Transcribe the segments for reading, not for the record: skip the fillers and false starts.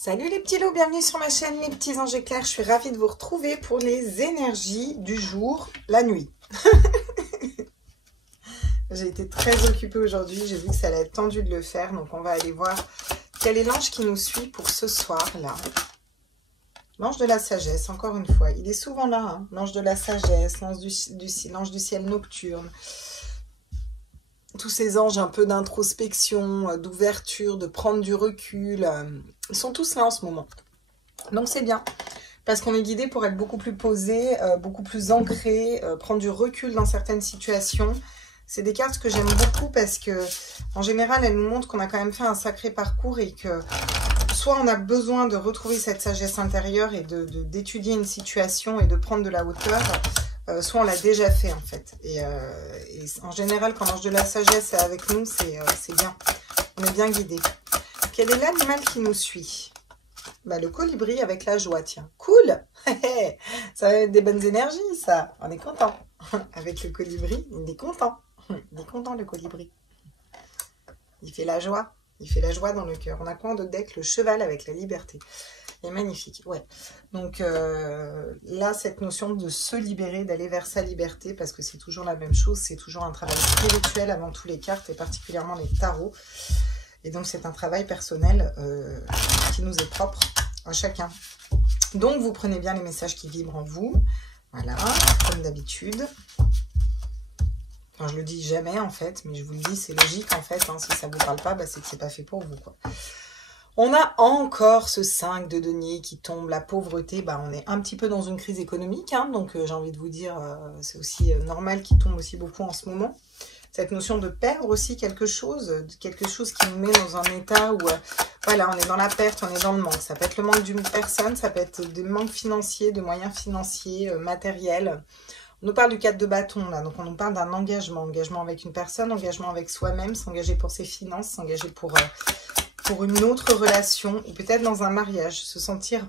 Salut les petits loups, bienvenue sur ma chaîne Les Petits Anges Éclairs. Je suis ravie de vous retrouver pour les énergies du jour, la nuit. J'ai été très occupée aujourd'hui, j'ai vu que ça allait être tendu de le faire, donc on va aller voir quel est l'ange qui nous suit pour ce soir-là. L'ange de la sagesse, encore une fois, il est souvent là, hein, l'ange de la sagesse, l'ange du ciel nocturne. Tous ces anges un peu d'introspection, d'ouverture, de prendre du recul, ils sont tous là en ce moment. Donc c'est bien, parce qu'on est guidé pour être beaucoup plus posé, beaucoup plus ancré, prendre du recul dans certaines situations. C'est des cartes que j'aime beaucoup parce que, en général, elles nous montrent qu'on a quand même fait un sacré parcours et que soit on a besoin de retrouver cette sagesse intérieure et d'étudier une situation et de prendre de la hauteur, soit on l'a déjà fait en fait. Et en général, quand l'ange de la sagesse est avec nous, c'est bien. On est bien guidé. Quel est l'animal qui nous suit? Bah, le colibri avec la joie, tiens. Cool. Ça va être des bonnes énergies, ça. On est content. Avec le colibri, il est content. Il est content, le colibri. Il fait la joie. Il fait la joie dans le cœur. On a quoi en d'autre deck? Le cheval avec la liberté. Il est magnifique, ouais. Donc là, cette notion de se libérer, d'aller vers sa liberté, parce que c'est toujours la même chose, c'est toujours un travail spirituel avant tous les cartes, et particulièrement les tarots. Et donc, c'est un travail personnel qui nous est propre à chacun. Donc, vous prenez bien les messages qui vibrent en vous. Voilà, comme d'habitude. Enfin, je le dis jamais, en fait, mais je vous le dis, c'est logique, en fait. Hein, si ça ne vous parle pas, bah, c'est que c'est pas fait pour vous, quoi. On a encore ce 5 de denier qui tombe, la pauvreté. Bah, on est un petit peu dans une crise économique, hein, donc j'ai envie de vous dire, c'est aussi normal qu'il tombe aussi beaucoup en ce moment. Cette notion de perdre aussi quelque chose qui nous met dans un état où, voilà, on est dans la perte, on est dans le manque. Ça peut être le manque d'une personne, ça peut être des manques financiers, de moyens financiers, matériels. On nous parle du 4 de bâton, là, donc on nous parle d'un engagement. Engagement avec une personne, engagement avec soi-même, s'engager pour ses finances, s'engager pour une autre relation, ou peut-être dans un mariage, se sentir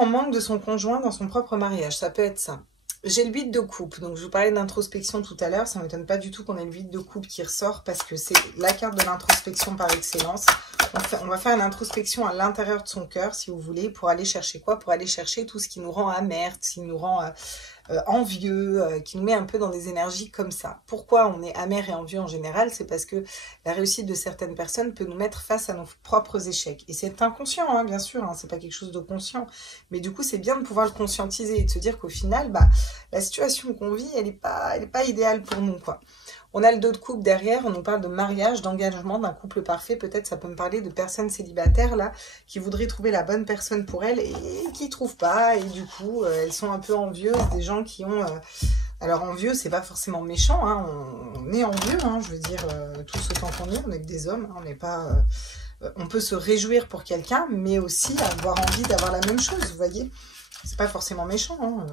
en manque de son conjoint dans son propre mariage, ça peut être ça. J'ai le 8 de coupe, donc je vous parlais d'introspection tout à l'heure, ça ne m'étonne pas du tout qu'on ait le 8 de coupe qui ressort, parce que c'est la carte de l'introspection par excellence. On va faire une introspection à l'intérieur de son cœur, si vous voulez, pour aller chercher quoi? Pour aller chercher tout ce qui nous rend amer, ce qui nous rend envieux, qui nous met un peu dans des énergies comme ça. Pourquoi on est amer et envieux en général? C'est parce que la réussite de certaines personnes peut nous mettre face à nos propres échecs. Et c'est inconscient, hein, bien sûr, hein, c'est pas quelque chose de conscient. Mais du coup, c'est bien de pouvoir le conscientiser et de se dire qu'au final, bah, la situation qu'on vit, elle est pas idéale pour nous, quoi. On a le 2 de coupe derrière, on nous parle de mariage, d'engagement, d'un couple parfait. Peut-être ça peut me parler de personnes célibataires là, qui voudraient trouver la bonne personne pour elles et qui ne trouvent pas. Et du coup, elles sont un peu envieuses des gens qui ont... Alors envieux, c'est pas forcément méchant, hein, on est envieux, hein, je veux dire, tous autant qu'on est, on est que des hommes, hein, on n'est pas... on peut se réjouir pour quelqu'un, mais aussi avoir envie d'avoir la même chose, vous voyez. C'est pas forcément méchant, hein.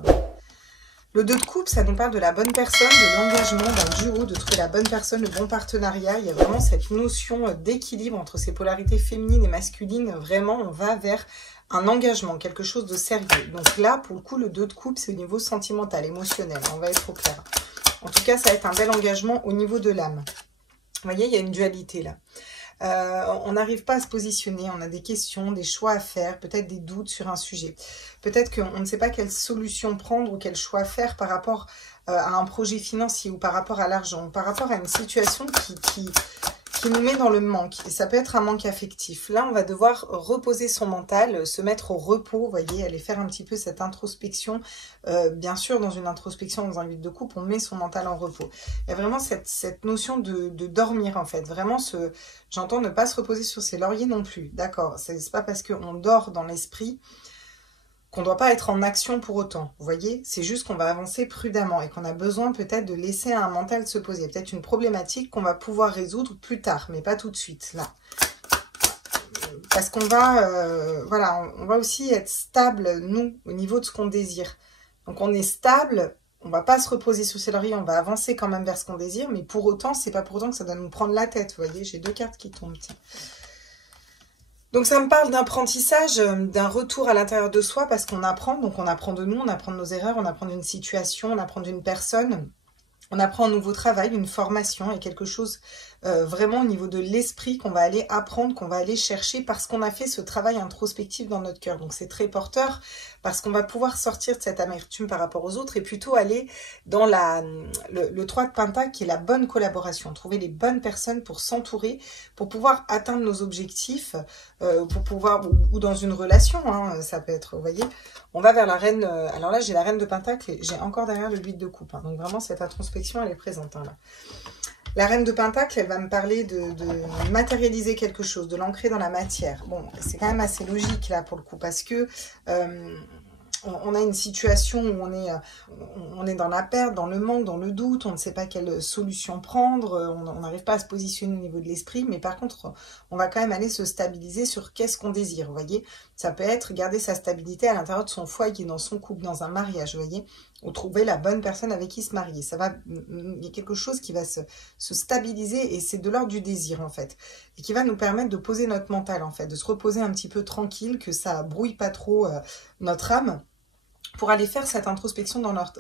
Le 2 de coupe, ça nous parle de la bonne personne, de l'engagement, d'un duo, de trouver la bonne personne, le bon partenariat. Il y a vraiment cette notion d'équilibre entre ces polarités féminines et masculines. Vraiment, on va vers un engagement, quelque chose de sérieux. Donc là, pour le coup, le 2 de coupe, c'est au niveau sentimental, émotionnel. On va être au clair. En tout cas, ça va être un bel engagement au niveau de l'âme. Vous voyez, il y a une dualité là. On n'arrive pas à se positionner, on a des questions, des choix à faire, peut-être des doutes sur un sujet. Peut-être qu'on ne sait pas quelle solution prendre ou quel choix faire par rapport à un projet financier ou par rapport à l'argent, par rapport à une situation qui nous met dans le manque. Et ça peut être un manque affectif. Là, on va devoir reposer son mental, se mettre au repos, vous voyez, aller faire un petit peu cette introspection. Bien sûr, dans une introspection, dans un 8 de coupe, on met son mental en repos. Il y a vraiment cette notion de dormir, en fait. Vraiment, j'entends ne pas se reposer sur ses lauriers non plus. D'accord, c'est pas parce qu'on dort dans l'esprit qu'on ne doit pas être en action pour autant, vous voyez. C'est juste qu'on va avancer prudemment et qu'on a besoin peut-être de laisser un mental se poser. Il y a peut-être une problématique qu'on va pouvoir résoudre plus tard, mais pas tout de suite, là. Parce qu'on va, voilà, on va aussi être stable, nous, au niveau de ce qu'on désire. Donc on est stable, on va pas se reposer sur ses lauriers, on va avancer quand même vers ce qu'on désire, mais pour autant, c'est pas pour autant que ça doit nous prendre la tête, vous voyez. J'ai 2 cartes qui tombent, tiens. Donc ça me parle d'apprentissage, d'un retour à l'intérieur de soi, parce qu'on apprend, donc on apprend de nous, on apprend de nos erreurs, on apprend d'une situation, on apprend d'une personne, on apprend un nouveau travail, une formation et quelque chose vraiment au niveau de l'esprit qu'on va aller apprendre, qu'on va aller chercher parce qu'on a fait ce travail introspectif dans notre cœur. Donc c'est très porteur parce qu'on va pouvoir sortir de cette amertume par rapport aux autres et plutôt aller dans le 3 de Pentacle qui est la bonne collaboration. Trouver les bonnes personnes pour s'entourer, pour pouvoir atteindre nos objectifs, pour pouvoir, ou dans une relation, hein, ça peut être, vous voyez, on va vers la reine, alors là j'ai la reine de Pentacle et j'ai encore derrière le 8 de coupe, hein, donc vraiment cette introspection elle est présente, hein, là. La reine de Pentacle, elle va me parler de matérialiser quelque chose, de l'ancrer dans la matière. Bon, c'est quand même assez logique là pour le coup, parce que on a une situation où on est dans la perte, dans le manque, dans le doute, on ne sait pas quelle solution prendre, on n'arrive pas à se positionner au niveau de l'esprit, mais par contre, on va quand même aller se stabiliser sur qu'est-ce qu'on désire, vous voyez. Ça peut être garder sa stabilité à l'intérieur de son foyer, dans son couple, dans un mariage, vous voyez, ou trouver la bonne personne avec qui se marier. Il y a quelque chose qui va se stabiliser et c'est de l'ordre du désir, en fait, et qui va nous permettre de poser notre mental, en fait, de se reposer un petit peu tranquille, que ça brouille pas trop notre âme, pour aller faire cette introspection dans notre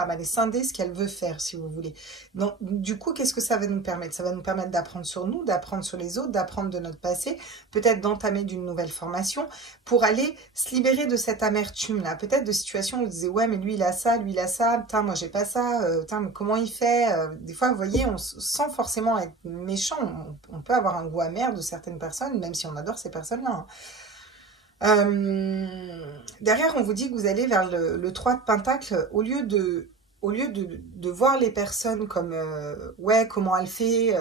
âme, aller scinder ce qu'elle veut faire, si vous voulez. Donc, du coup, qu'est-ce que ça va nous permettre? Ça va nous permettre d'apprendre sur nous, d'apprendre sur les autres, d'apprendre de notre passé, peut-être d'entamer d'une nouvelle formation, pour aller se libérer de cette amertume-là. Peut-être de situations où vous disiez, ouais, mais lui, il a ça, lui, il a ça, putain, moi, j'ai pas ça, putain, mais comment il fait? Des fois, vous voyez, sans forcément être méchant, on peut avoir un goût amer de certaines personnes, même si on adore ces personnes-là, hein. Derrière, on vous dit que vous allez vers le 3 de Pentacle, au lieu de voir les personnes comme ouais, comment elle fait,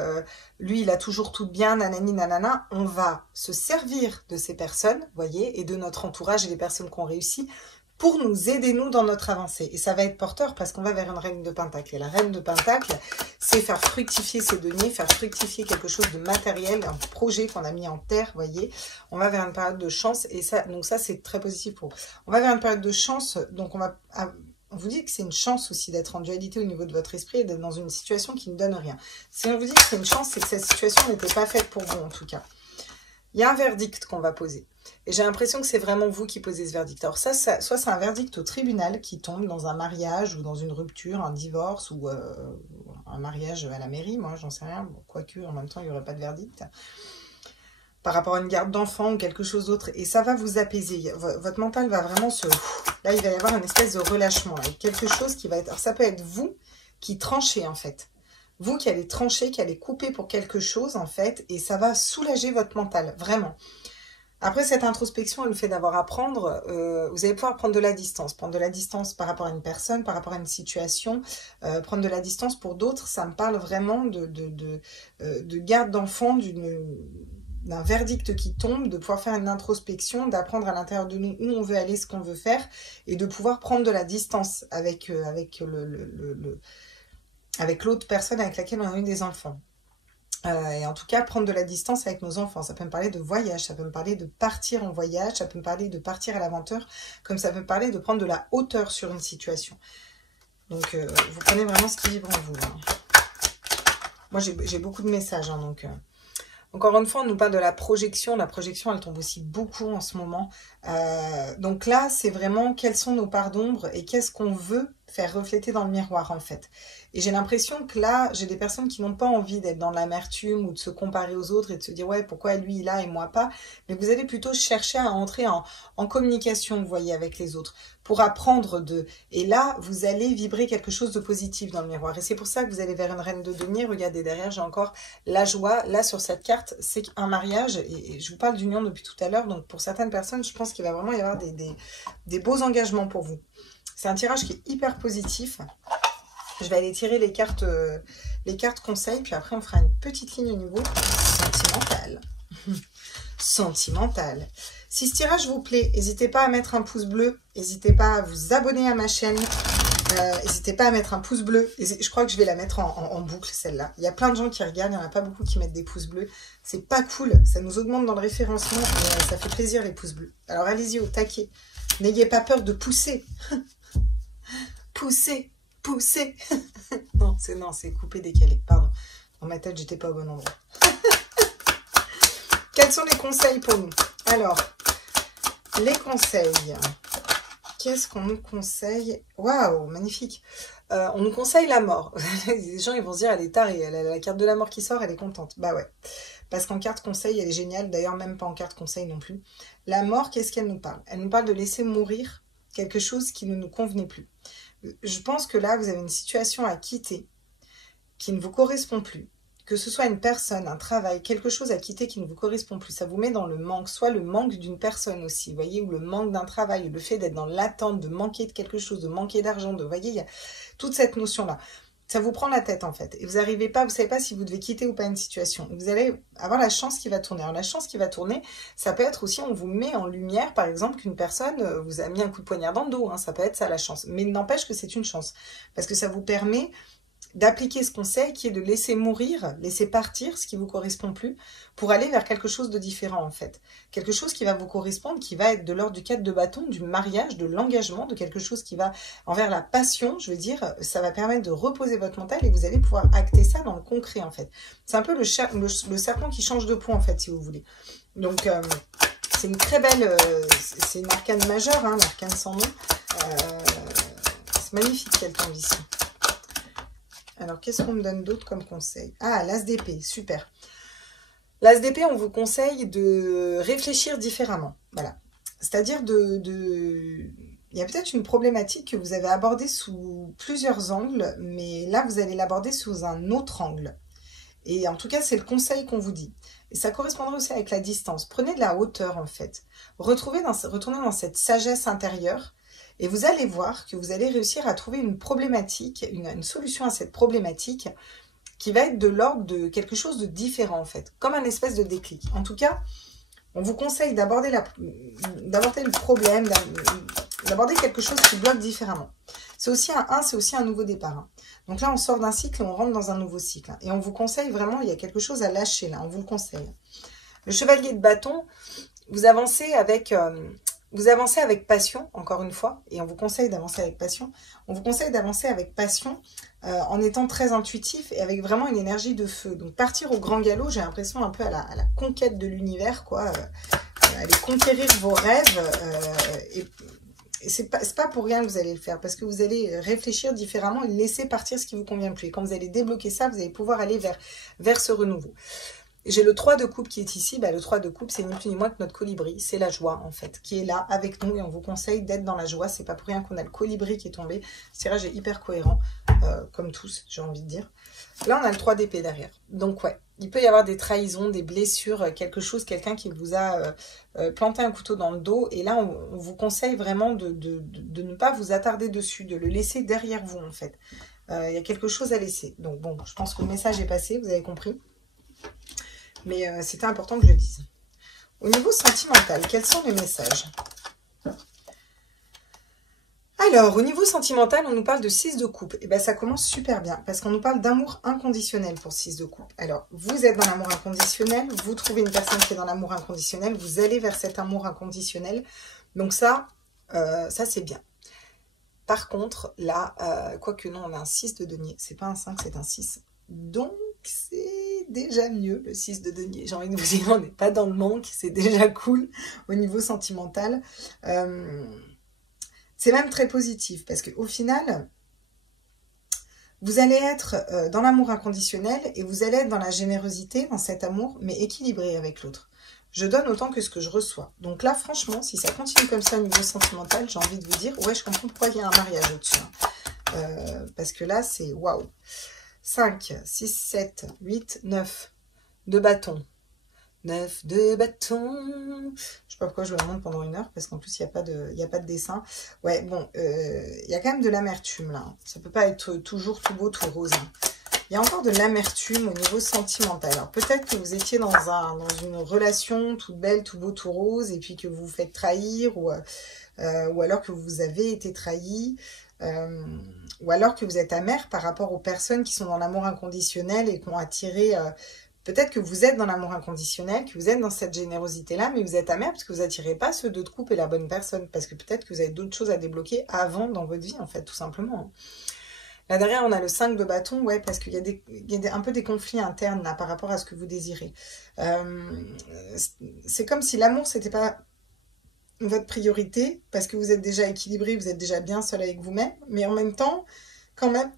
lui il a toujours tout bien, nanani nanana, on va se servir de ces personnes, voyez, et de notre entourage et des personnes qui ont réussi pour nous aider, nous, dans notre avancée. Et ça va être porteur parce qu'on va vers une reine de Pentacle. Et la reine de Pentacle, c'est faire fructifier ses deniers, faire fructifier quelque chose de matériel, un projet qu'on a mis en terre, voyez. On va vers une période de chance. Et ça, donc ça, c'est très positif pour vous. On va vers une période de chance. Donc, on vous dit que c'est une chance aussi d'être en dualité au niveau de votre esprit et d'être dans une situation qui ne donne rien. Si on vous dit que c'est une chance, c'est que cette situation n'était pas faite pour vous, en tout cas. Il y a un verdict qu'on va poser. Et j'ai l'impression que c'est vraiment vous qui posez ce verdict. Alors ça soit c'est un verdict au tribunal qui tombe dans un mariage ou dans une rupture, un divorce ou un mariage à la mairie, moi j'en sais rien, bon, quoique en même temps il n'y aurait pas de verdict. Par rapport à une garde d'enfant ou quelque chose d'autre. Et ça va vous apaiser. Votre mental va vraiment se... Là il va y avoir une espèce de relâchement. Là. Quelque chose qui va être... Alors ça peut être vous qui tranchez en fait. Vous qui allez trancher, qui allez couper pour quelque chose en fait. Et ça va soulager votre mental, vraiment. Après cette introspection et le fait d'avoir à apprendre, vous allez pouvoir prendre de la distance. Prendre de la distance par rapport à une personne, par rapport à une situation. Prendre de la distance pour d'autres, ça me parle vraiment de garde d'enfant, d'un verdict qui tombe, de pouvoir faire une introspection, d'apprendre à l'intérieur de nous où on veut aller, ce qu'on veut faire, et de pouvoir prendre de la distance avec l'autre personne avec laquelle on a eu des enfants. Et en tout cas, prendre de la distance avec nos enfants. Ça peut me parler de voyage, ça peut me parler de partir en voyage, ça peut me parler de partir à l'aventure, comme ça peut me parler de prendre de la hauteur sur une situation. Donc, vous prenez vraiment ce qui vibre en vous. Hein. Moi, j'ai beaucoup de messages, hein, donc... Encore une fois, on nous parle de la projection. La projection, elle tombe aussi beaucoup en ce moment. Donc là, c'est vraiment quelles sont nos parts d'ombre et qu'est-ce qu'on veut faire refléter dans le miroir, en fait. Et j'ai l'impression que là, j'ai des personnes qui n'ont pas envie d'être dans l'amertume ou de se comparer aux autres et de se dire, ouais, pourquoi lui, il a et moi pas. Mais vous allez plutôt chercher à entrer en communication, vous voyez, avec les autres, pour apprendre d'eux. Et là, vous allez vibrer quelque chose de positif dans le miroir. Et c'est pour ça que vous allez vers une reine de denier. Regardez, derrière, j'ai encore la joie. Là, sur cette carte, c'est un mariage. Et je vous parle d'union depuis tout à l'heure. Donc, pour certaines personnes, je pense qu'il va vraiment y avoir des beaux engagements pour vous. C'est un tirage qui est hyper positif. Je vais aller tirer les cartes conseils, puis après on fera une petite ligne au niveau sentimental. Sentimental. Si ce tirage vous plaît, n'hésitez pas à mettre un pouce bleu, n'hésitez pas à vous abonner à ma chaîne, n'hésitez pas à mettre un pouce bleu. Je crois que je vais la mettre en boucle celle-là. Il y a plein de gens qui regardent, il n'y en a pas beaucoup qui mettent des pouces bleus. C'est pas cool, ça nous augmente dans le référencement, et ça fait plaisir les pouces bleus. Alors allez-y au taquet, n'ayez pas peur de pousser. Pousser. Pousser. non, c'est coupé, décalé. Pardon. Dans ma tête, j'étais pas au bon endroit. Quels sont les conseils pour nous? Alors, les conseils. qu'est-ce qu'on nous conseille? Waouh, magnifique. On nous conseille la mort. Les gens, ils vont se dire, elle est tarée, elle a la carte de la mort qui sort, elle est contente. Bah ouais, parce qu'en carte conseil, elle est géniale. D'ailleurs, même pas en carte conseil non plus. La mort, qu'est-ce qu'elle nous parle? Elle nous parle de laisser mourir quelque chose qui ne nous convenait plus. Je pense que là, vous avez une situation à quitter qui ne vous correspond plus. Que ce soit une personne, un travail, quelque chose à quitter qui ne vous correspond plus, ça vous met dans le manque, soit le manque d'une personne aussi, vous voyez, ou le manque d'un travail, ou le fait d'être dans l'attente, de manquer de quelque chose, de manquer d'argent, vous voyez, il y a toute cette notion-là. Ça vous prend la tête en fait, et vous n'arrivez pas, vous ne savez pas si vous devez quitter ou pas une situation. Vous allez avoir la chance qui va tourner. Alors la chance qui va tourner, ça peut être aussi, on vous met en lumière, par exemple, qu'une personne vous a mis un coup de poignard dans le dos, hein, ça peut être ça la chance. Mais il n'empêche que c'est une chance, parce que ça vous permet d'appliquer ce conseil qui est de laisser mourir, laisser partir ce qui ne vous correspond plus pour aller vers quelque chose de différent en fait. Quelque chose qui va vous correspondre, qui va être de l'ordre du 4 de bâton, du mariage, de l'engagement, de quelque chose qui va envers la passion, je veux dire, ça va permettre de reposer votre mental et vous allez pouvoir acter ça dans le concret en fait. C'est un peu le serpent qui change de peau en fait si vous voulez. Donc c'est une très belle, c'est une arcane majeure, hein, l'arcane sans nom. C'est magnifique qu'elle tombe ici. Alors, qu'est-ce qu'on me donne d'autre comme conseil? Ah, l'as d'épée, super. L'as d'épée, on vous conseille de réfléchir différemment. Voilà. C'est-à-dire il y a peut-être une problématique que vous avez abordée sous plusieurs angles, mais là, vous allez l'aborder sous un autre angle. Et en tout cas, c'est le conseil qu'on vous dit. Et ça correspondra aussi avec la distance. Prenez de la hauteur, en fait. Retournez dans cette sagesse intérieure. Et vous allez voir que vous allez réussir à trouver une problématique, une solution à cette problématique qui va être de l'ordre de quelque chose de différent en fait, comme un espèce de déclic. En tout cas, on vous conseille d'aborder le problème, d'aborder quelque chose qui bloque différemment. C'est aussi un nouveau départ. Hein. Donc là, on sort d'un cycle et on rentre dans un nouveau cycle. Hein. Et on vous conseille vraiment, il y a quelque chose à lâcher là, on vous le conseille. Le chevalier de bâton, vous avancez avec passion, encore une fois, et on vous conseille d'avancer avec passion. On vous conseille d'avancer avec passion en étant très intuitif et avec vraiment une énergie de feu. Donc partir au grand galop, j'ai l'impression un peu à la conquête de l'univers, quoi. Aller conquérir vos rêves. Et c'est pas pour rien que vous allez le faire, parce que vous allez réfléchir différemment et laisser partir ce qui vous convient plus. Et quand vous allez débloquer ça, vous allez pouvoir aller vers ce renouveau. J'ai le 3 de coupe qui est ici. Bah, le 3 de coupe, c'est ni plus ni moins que notre colibri. C'est la joie, en fait, qui est là avec nous. Et on vous conseille d'être dans la joie. C'est pas pour rien qu'on a le colibri qui est tombé. Ce tirage est hyper cohérent, comme tous, j'ai envie de dire. Là, on a le 3 d'épée derrière. Donc, ouais, il peut y avoir des trahisons, des blessures, quelque chose, quelqu'un qui vous a planté un couteau dans le dos. Et là, on vous conseille vraiment de ne pas vous attarder dessus, de le laisser derrière vous, en fait. Il y a quelque chose à laisser. Donc, bon, je pense que le message est passé, vous avez compris. Mais c'était important que je le dise. Au niveau sentimental, quels sont les messages? Alors, au niveau sentimental, on nous parle de 6 de coupe. Et bien, ça commence super bien, parce qu'on nous parle d'amour inconditionnel pour 6 de coupe. Alors, vous êtes dans l'amour inconditionnel, vous trouvez une personne qui est dans l'amour inconditionnel, vous allez vers cet amour inconditionnel. Donc ça c'est bien. Par contre, là, quoique non, on a un 6 de denier. C'est pas un 5, c'est un 6. Donc, c'est déjà mieux, le 6 de denier. J'ai envie de vous dire, on n'est pas dans le manque, c'est déjà cool au niveau sentimental. C'est même très positif, parce qu'au final, vous allez être dans l'amour inconditionnel et vous allez être dans la générosité, dans cet amour, mais équilibré avec l'autre. Je donne autant que ce que je reçois. Donc là, franchement, si ça continue comme ça au niveau sentimental, j'ai envie de vous dire, ouais, je comprends pourquoi il y a un mariage au-dessus. Hein. Parce que là, c'est waouh. 5, 6, 7, 8, 9 de bâton. 9 de bâton. Je ne sais pas pourquoi je le montre pendant 1 heure, parce qu'en plus, il n'y a pas de dessin. Ouais, bon, il y a quand même de l'amertume, là. Ça ne peut pas être toujours tout beau, tout rose. Hein. Il y a encore de l'amertume au niveau sentimental. Alors, peut-être que vous étiez dans une relation toute belle, tout beau, tout rose, et puis que vous vous faites trahir, ou alors que vous avez été trahi, ou alors que vous êtes amer par rapport aux personnes qui sont dans l'amour inconditionnel et qui ont attiré... Peut-être que vous êtes dans l'amour inconditionnel, que vous êtes dans cette générosité-là, mais vous êtes amer parce que vous n'attirez pas ce 2 de coupe et la bonne personne. Parce que peut-être que vous avez d'autres choses à débloquer avant dans votre vie, en fait, tout simplement. Là, derrière, on a le 5 de bâton, ouais, parce qu'il y a un peu des conflits internes, là, par rapport à ce que vous désirez. C'est comme si l'amour, c'était pas... votre priorité, parce que vous êtes déjà équilibré, vous êtes déjà bien seul avec vous-même, mais en même temps, quand même,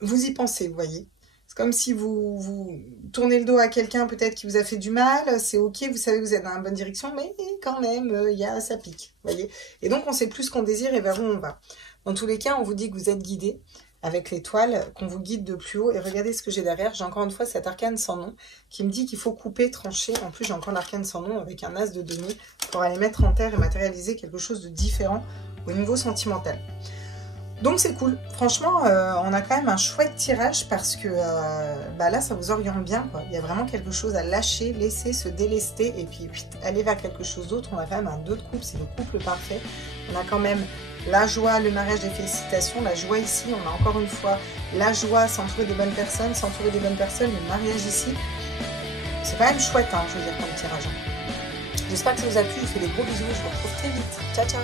vous y pensez, vous voyez. C'est comme si vous tournez le dos à quelqu'un peut-être qui vous a fait du mal, c'est ok, vous savez que vous êtes dans la bonne direction, mais quand même, ça pique, vous voyez. Et donc, on sait plus ce qu'on désire et vers où on va. Dans tous les cas, on vous dit que vous êtes guidé avec l'étoile, qu'on vous guide de plus haut. Et regardez ce que j'ai derrière. J'ai encore une fois cet arcane sans nom qui me dit qu'il faut couper, trancher. En plus, j'ai encore l'arcane sans nom avec un as de denier pour aller mettre en terre et matérialiser quelque chose de différent au niveau sentimental. Donc c'est cool. Franchement, on a quand même un chouette tirage parce que là, ça vous oriente bien, quoi. Il y a vraiment quelque chose à lâcher, laisser se délester et puis aller vers quelque chose d'autre. On a quand même un 2 de couple, c'est le couple parfait. On a quand même la joie, le mariage, des félicitations. La joie ici, on a encore une fois la joie, s'entourer des bonnes personnes, le mariage ici. C'est quand même chouette, hein, je veux dire, comme tirage. J'espère que ça vous a plu. Je vous fais des gros bisous. Je vous retrouve très vite. Ciao, ciao.